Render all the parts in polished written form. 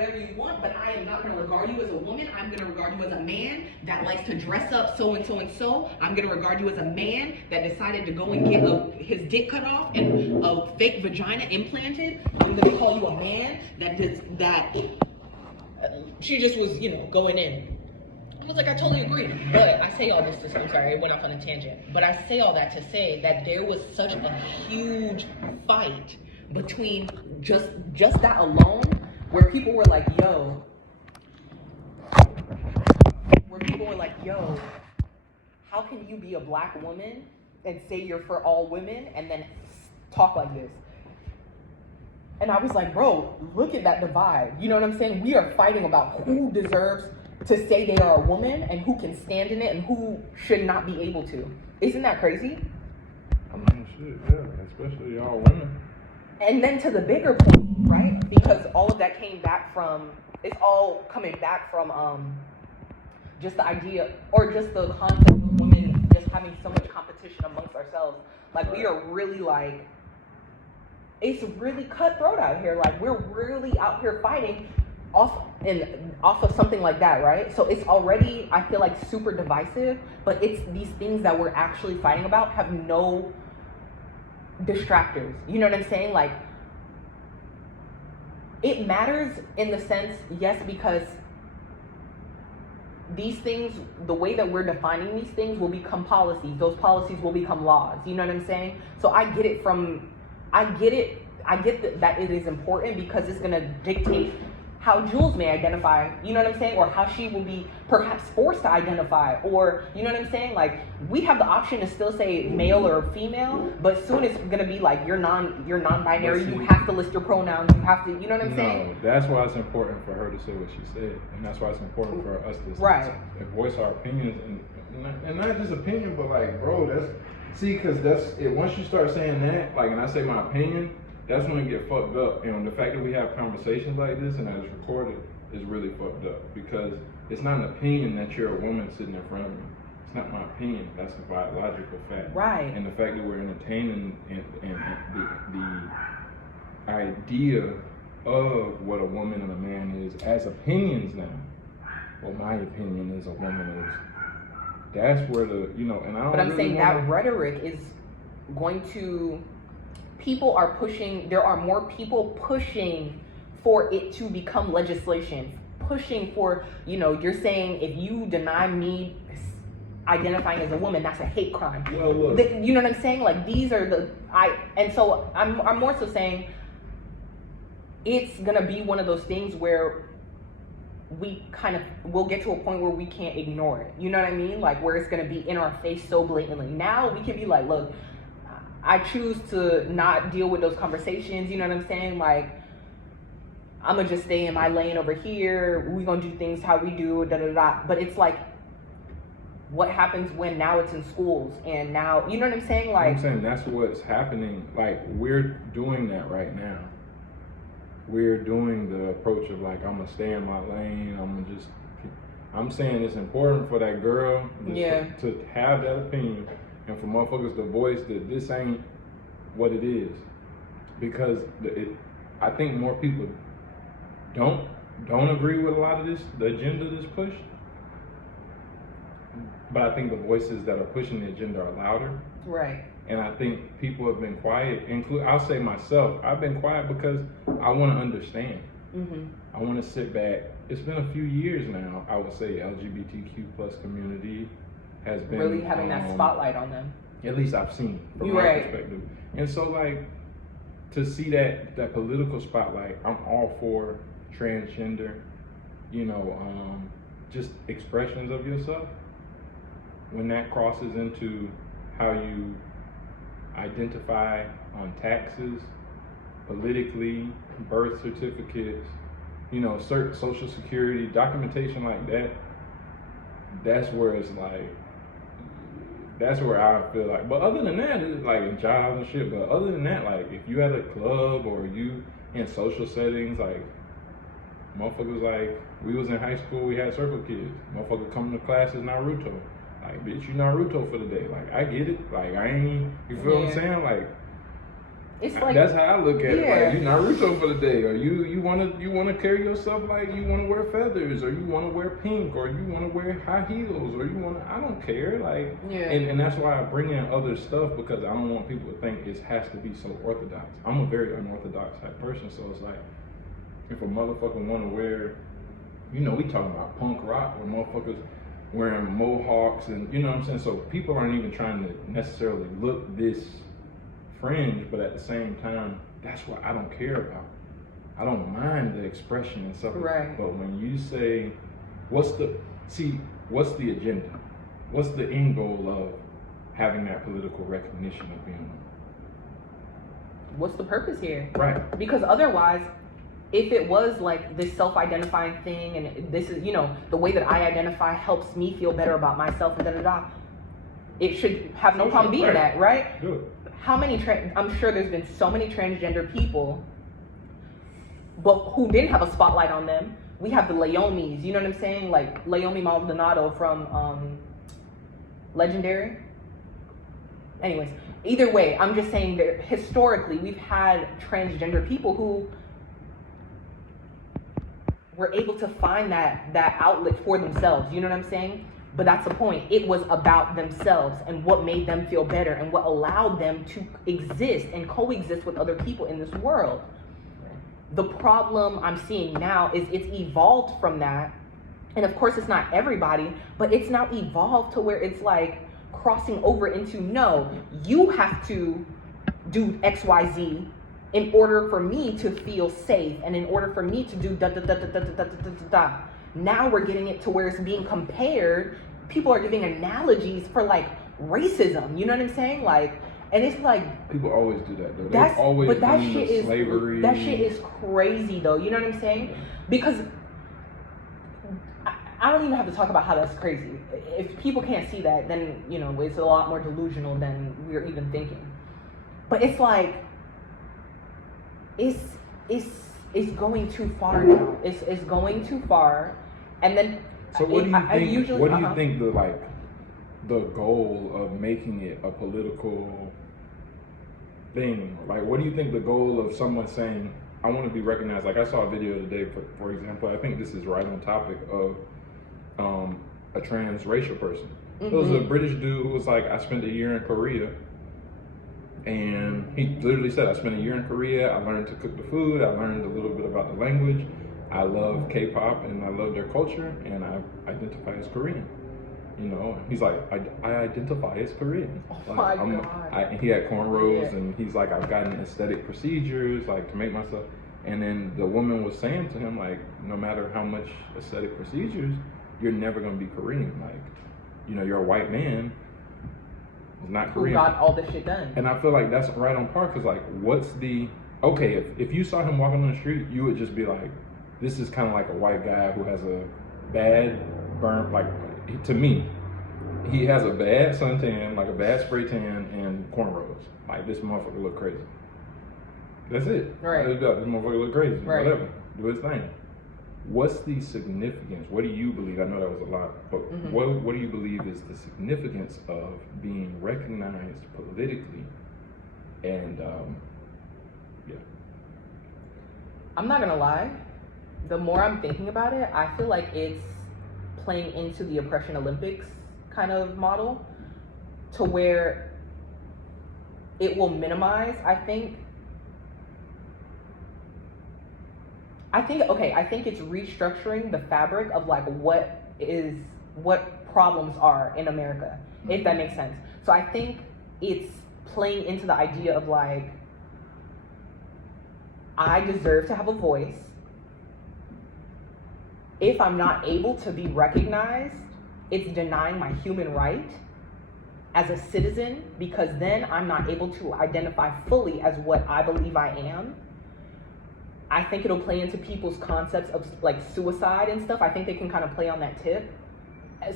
whatever you want, but I am not going to regard you as a woman. I'm going to regard you as a man that likes to dress up so and so and so. I'm going to regard you as a man that decided to go and get his dick cut off and a fake vagina implanted. I'm going to call you a man she just was, going in. I was like, I totally agree. But I say all this to say, I'm sorry, I went off on a tangent. But I say all that to say that there was such a huge fight between just that alone, where people were like, yo, how can you be a black woman and say you're for all women and then talk like this? And I was like, bro, look at that divide. You know what I'm saying? We are fighting about who deserves to say they are a woman and who can stand in it and who should not be able to. Isn't that crazy? I mean, shit, yeah, especially y'all women. And then to the bigger point, right? Because all of that came back from, it's all coming back from just the idea, or just the concept of women just having so much competition amongst ourselves. Like, we are really like, it's really cutthroat out here. Like, we're really out here fighting off of something like that, right? So it's already, I feel like, super divisive, but it's these things that we're actually fighting about have no distractors. You know what I'm saying? Like, it matters in the sense, yes, because these things, the way that we're defining these things will become policies. Those policies will become laws. You know what I'm saying? So I get it that it is important because it's going to dictate how Jules may identify, you know what I'm saying? Or how she will be perhaps forced to identify, or, you know what I'm saying? Like, we have the option to still say male or female, but soon it's gonna be like, you're non-binary, you have to list your pronouns, you have to, you know what I'm saying? No, that's why it's important for her to say what she said, and that's why it's important for us to voice our opinions, and not just opinion, but like, bro, because once you start saying that, like, and I say my opinion, that's when it get fucked up. And the fact that we have conversations like this and that it's recorded is really fucked up, because it's not an opinion that you're a woman sitting in front of me. It's not my opinion. That's a biological fact. Right. And the fact that we're entertaining and the idea of what a woman and a man is as opinions now. Well, my opinion is a woman is. That's where and I don't. But I'm saying that rhetoric is going to. There are more people pushing for it to become legislation, pushing for, you're saying if you deny me identifying as a woman, that's a hate crime. Well, look. You know what I'm saying? Like, these are and so I'm more so saying it's gonna be one of those things where we'll get to a point where we can't ignore it. You know what I mean? Like, where it's gonna be in our face so blatantly. Now we can be like, look, I choose to not deal with those conversations, you know what I'm saying? Like, I'm gonna just stay in my lane over here, we're gonna do things how we do, da-da-da. But it's like, what happens when now it's in schools, and now, you know what I'm saying? Like, I'm saying that's what's happening. Like, we're doing that right now. We're doing the approach of like, I'm gonna stay in my lane, I'm saying it's important for that girl to have that opinion, and for motherfuckers to voice that this ain't what it is, because I think more people don't agree with a lot of this, the agenda that's pushed, but I think the voices that are pushing the agenda are louder. Right. And I think people have been quiet. I'll say myself, I've been quiet because I want to understand. Mm-hmm. I want to sit back. It's been a few years now. I would say LGBTQ plus community has been really having that spotlight on them. At least I've seen from my perspective. And so, like, to see that political spotlight, I'm all for transgender, just expressions of yourself. When that crosses into how you identify on taxes, politically, birth certificates, certain social security, documentation like that, that's where it's like, that's where I feel like, but other than that, it's like in jobs and shit, but other than that, like, if you at a club or you in social settings, like, motherfuckers, like, we was in high school, we had circle kids, motherfucker coming to class is Naruto. Like, bitch, you Naruto for the day. Like, I get it. Like, I ain't, you feel what I'm saying? Like, It's like, that's how I look at it. yeah. Like, you Naruto for the day, or you wanna carry yourself like you wanna wear feathers, or you wanna wear pink, or you wanna wear high heels, or I don't care. Like, Yeah. and that's why I bring in other stuff, because I don't want people to think it has to be so orthodox. I'm a very unorthodox type person, so it's like, if a motherfucker wanna wear, we talking about punk rock, where motherfuckers wearing mohawks, and you know what I'm saying. So people aren't even trying to necessarily look this fringe, but at the same time, that's what I don't care about. I don't mind the expression and stuff. Right. But when you say, what's the agenda? What's the end goal of having that political recognition of being? What's the purpose here? Right. Because otherwise, if it was like this self-identifying thing, and this is, the way that I identify helps me feel better about myself, and it should have no problem being that, right? Good. How many I'm sure there's been so many transgender people, but who didn't have a spotlight on them. We have the Leomis, you know what I'm saying? Like Leomi Maldonado from Legendary. Anyways, either way, I'm just saying that historically we've had transgender people who were able to find that outlet for themselves, you know what I'm saying? But that's the point. It was about themselves and what made them feel better and what allowed them to exist and coexist with other people in this world. The problem I'm seeing now is it's evolved from that. And of course, it's not everybody, but it's now evolved to where it's like crossing over into, no, you have to do XYZ in order for me to feel safe and in order for me to do da da da da da da da da da da. Now we're getting it to where it's being compared. People are giving analogies for like racism. You know what I'm saying? Like, and it's like people always do that though. That's always but that shit is slavery. That shit is crazy though. You know what I'm saying? Because I don't even have to talk about how that's crazy. If people can't see that, then it's a lot more delusional than we're even thinking. But it's like it's going too far now. It's going too far, and then. So what do you think? What do you think the goal of making it a political thing? Like, what do you think the goal of someone saying, "I want to be recognized"? Like, I saw a video today, for example. I think this is right on topic of a transracial person. Mm-hmm. It was a British dude who was like, "I spent a year in Korea." And he literally said, I spent a year in Korea, I learned to cook the food, I learned a little bit about the language, I love K-pop and I love their culture, and I identify as Korean. He's like, I identify as Korean. Oh my God. He had cornrows, and he's like, I've gotten aesthetic procedures, like to make myself. And then the woman was saying to him, like, no matter how much aesthetic procedures, you're never gonna be Korean. Like, you're a white man. Not Korean. Who got all this shit done. And I feel like that's right on par, because like, if you saw him walking on the street, you would just be like, this is kind of like a white guy who has a bad burn, like, to me, he has a bad suntan, like a bad spray tan and cornrows. Like, this motherfucker look crazy. That's it. Right. This motherfucker look crazy. Right. Whatever. Do his thing. What's the significance? What do you believe? I know that was a lot, but what do you believe is the significance of being recognized politically? And yeah, I'm not gonna lie. The more I'm thinking about it, I feel like it's playing into the oppression Olympics kind of model, to where it will minimize. I think it's restructuring the fabric of like what problems are in America, if that makes sense. So I think it's playing into the idea of like, I deserve to have a voice. If I'm not able to be recognized, it's denying my human right as a citizen, because then I'm not able to identify fully as what I believe I am. I think it'll play into people's concepts of like suicide and stuff. I think they can kind of play on that tip.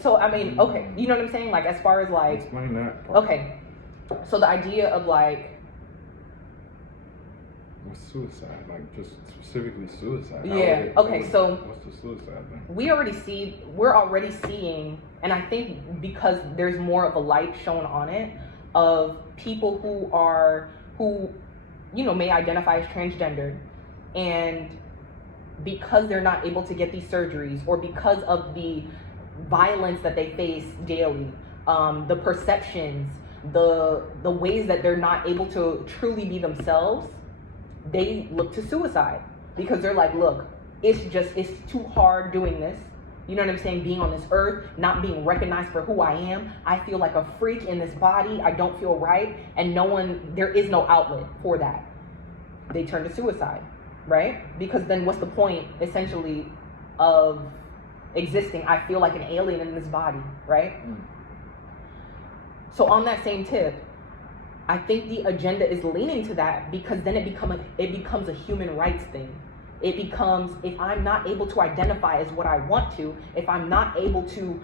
So, I mean, okay, you know what I'm saying? Like, as far as like, explain that part. Okay, so the idea of like, what's suicide? Like, just specifically suicide? Yeah, okay, so what's the suicide thing? We're already seeing, and I think because there's more of a light shown on it, of people who may identify as transgender, and because they're not able to get these surgeries, or because of the violence that they face daily, the perceptions, the ways that they're not able to truly be themselves, they look to suicide, because they're like, look, it's too hard doing this. You know what I'm saying? Being on this earth, not being recognized for who I am. I feel like a freak in this body. I don't feel right. And there is no outlet for that. They turn to suicide, right? Because then what's the point, essentially, of existing? I feel like an alien in this body, right? So on that same tip, I think the agenda is leaning to that, because then it becomes a human rights thing. It becomes, if I'm not able to identify as what I want to, if I'm not able to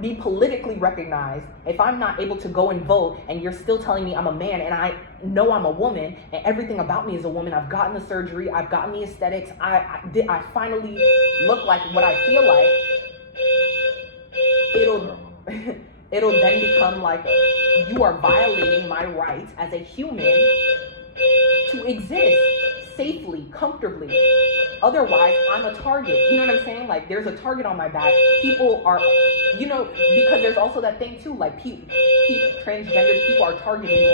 be politically recognized, if I'm not able to go and vote, and you're still telling me I'm a man, and I know I'm a woman, and everything about me is a woman, I've gotten the surgery, I've gotten the aesthetics, I finally look like what I feel like, it'll then become like, you are violating my rights as a human to exist safely, comfortably. Otherwise, I'm a target. You know what I'm saying? Like, there's a target on my back. People are, because there's also that thing too, like, transgender people are targeting